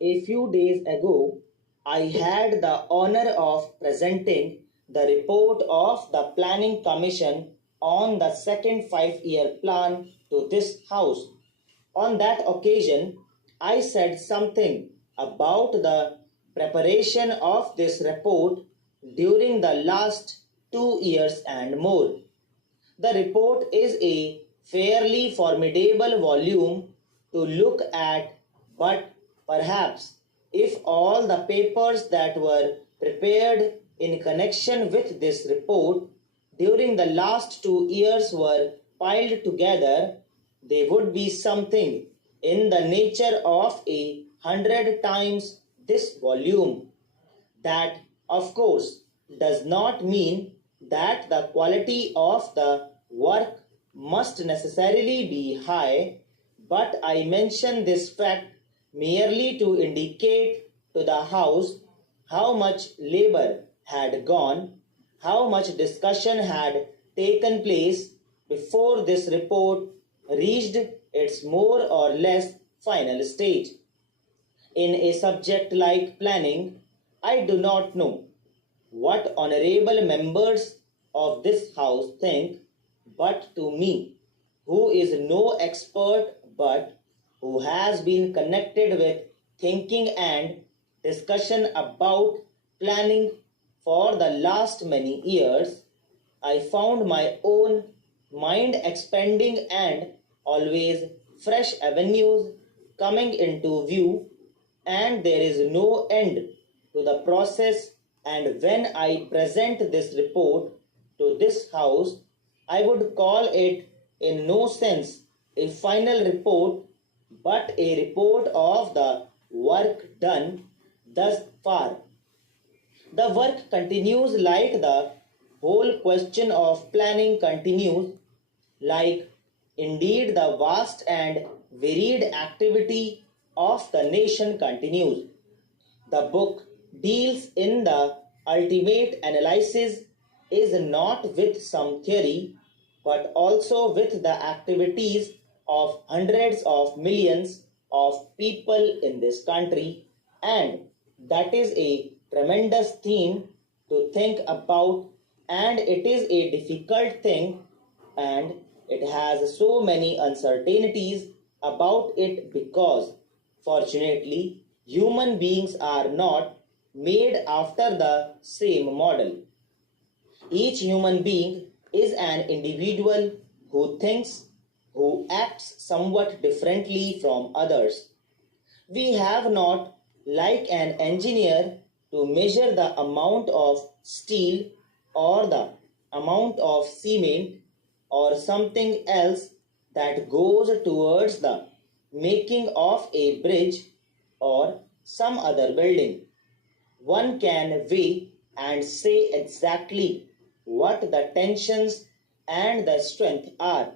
A few days ago, I had the honor of presenting the report of the Planning Commission on the second 5-year plan to this House. On that occasion, I said something about the preparation of this report during the last 2 years and more. The report is a fairly formidable volume to look at, but perhaps if all the papers that were prepared in connection with this report during the last 2 years were piled together, they would be something in the nature of 100 times this volume. That, of course, does not mean that the quality of the work must necessarily be high, but I mention this fact merely to indicate to the House how much labor had gone, how much discussion had taken place before this report reached its more or less final stage. In a subject like planning, I do not know what honorable members of this House think, but to me, who is no expert but who has been connected with thinking and discussion about planning for the last many years, I found my own mind expanding and always fresh avenues coming into view, and there is no end to the process. And when I present this report to this House, I would call it in no sense a final report, but a report of the work done thus far. The work continues like the whole question of planning continues, like indeed the vast and varied activity of the nation continues. The book deals in the ultimate analysis is not with some theory but also with the activities of hundreds of millions of people in this country, and that is a tremendous theme to think about, and it is a difficult thing, and it has so many uncertainties about it because fortunately human beings are not made after the same model. Each human being is an individual who thinks, who acts somewhat differently from others. We have not, like an engineer, to measure the amount of steel or the amount of cement or something else that goes towards the making of a bridge or some other building. One can weigh and say exactly what the tensions and the strength are.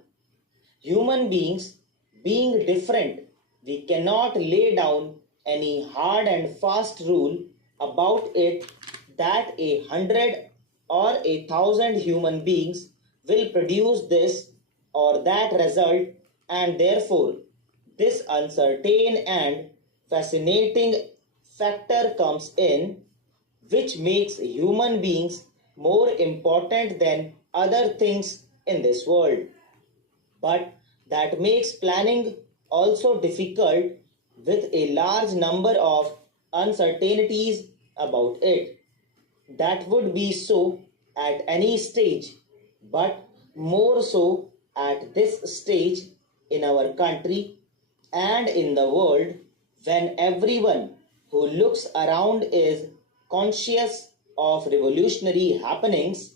Human beings being different, we cannot lay down any hard and fast rule about it that 100 or 1,000 human beings will produce this or that result, and therefore this uncertain and fascinating factor comes in, which makes human beings more important than other things in this world. But that makes planning also difficult with a large number of uncertainties about it. That would be so at any stage, but more so at this stage in our country and in the world, when everyone who looks around is conscious of revolutionary happenings,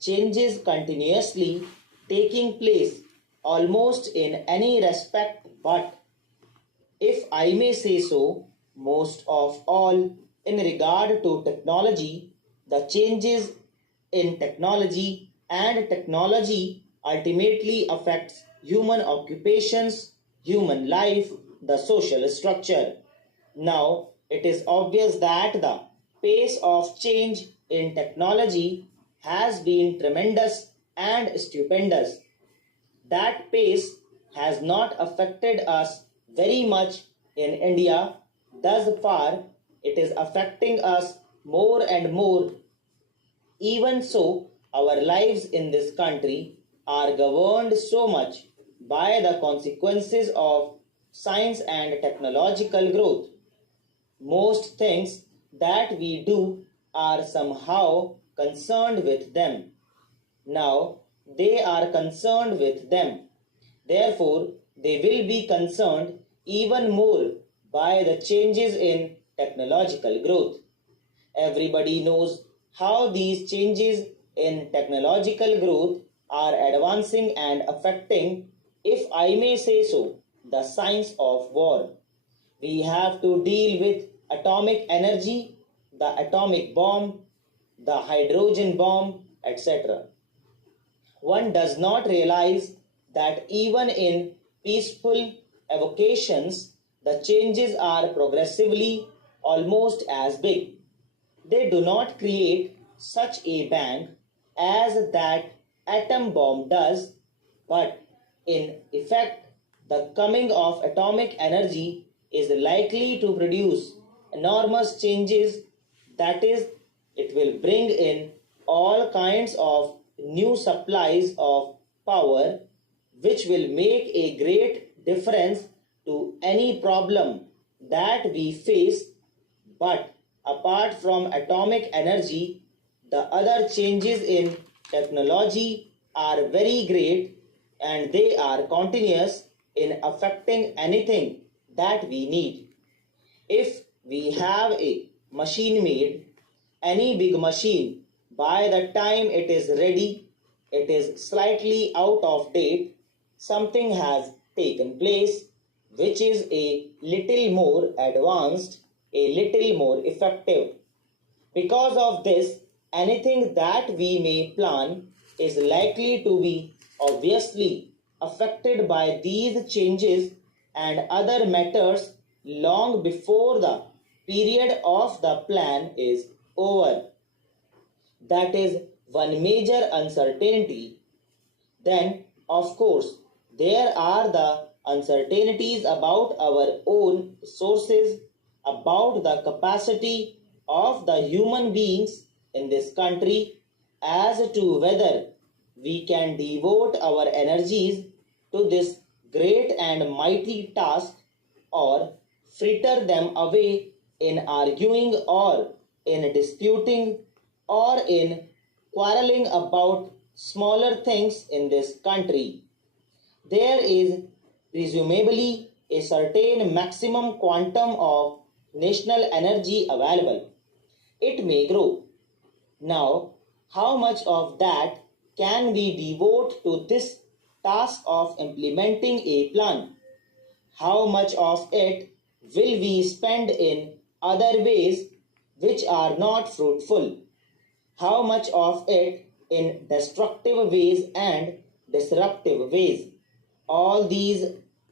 changes continuously taking place almost in any respect, but if I may say so, most of all in regard to technology, the changes in technology and technology ultimately affects human occupations, human life, the social structure. Now, it is obvious that the pace of change in technology has been tremendous and stupendous. That pace has not affected us very much in India. thus far it is affecting us more and more. Even so, our lives in this country are governed so much by the consequences of science and technological growth. Most things that we do are somehow concerned with them. Now they are concerned with them. Therefore, they will be concerned even more by the changes in technological growth. Everybody knows how these changes in technological growth are advancing and affecting, if I may say so, the science of war. We have to deal with atomic energy, the atomic bomb, the hydrogen bomb, etc. One does not realize that even in peaceful evocations, the changes are progressively almost as big. They do not create such a bang as that atom bomb does, but in effect, the coming of atomic energy is likely to produce enormous changes. That is, it will bring in all kinds of new supplies of power, which will make a great difference to any problem that we face. But apart from atomic energy, the other changes in technology are very great, and they are continuous in affecting anything that we need. If we have a machine made, any big machine, by the time it is ready, it is slightly out of date. Something has taken place which is a little more advanced, a little more effective. Because of this, anything that we may plan is likely to be obviously affected by these changes and other matters long before the period of the plan is over. That is one major uncertainty. Then, of course, there are the uncertainties about our own sources, about the capacity of the human beings in this country as to whether we can devote our energies to this great and mighty task or fritter them away in arguing or in disputing or in quarreling about smaller things in this country. There is presumably a certain maximum quantum of national energy available. It may grow. Now, how much of that can we devote to this task of implementing a plan? How much of it will we spend in other ways which are not fruitful? How much of it in destructive ways and disruptive ways? All these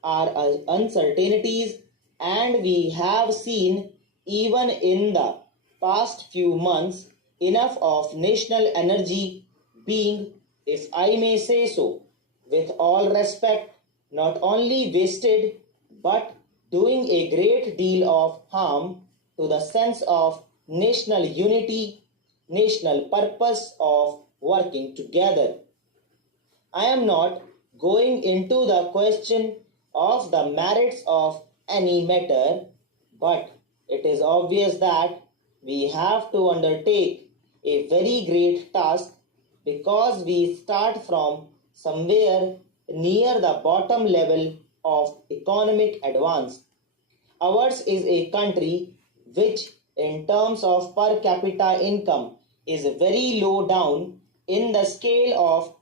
are uncertainties, and we have seen even in the past few months enough of national energy being, if I may say so, with all respect, not only wasted but doing a great deal of harm to the sense of national unity, national purpose of working together. I am not going into the question of the merits of any matter, but it is obvious that we have to undertake a very great task because we start from somewhere near the bottom level of economic advance. Ours is a country which, in terms of per capita income, is very low down in the scale of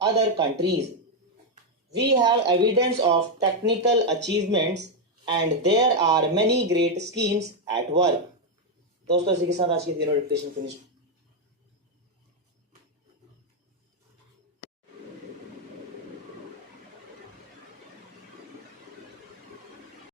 other countries. We have evidence of technical achievements and there are many great schemes at work. दोस्तों इसी के साथ आज की तीनों discussion finish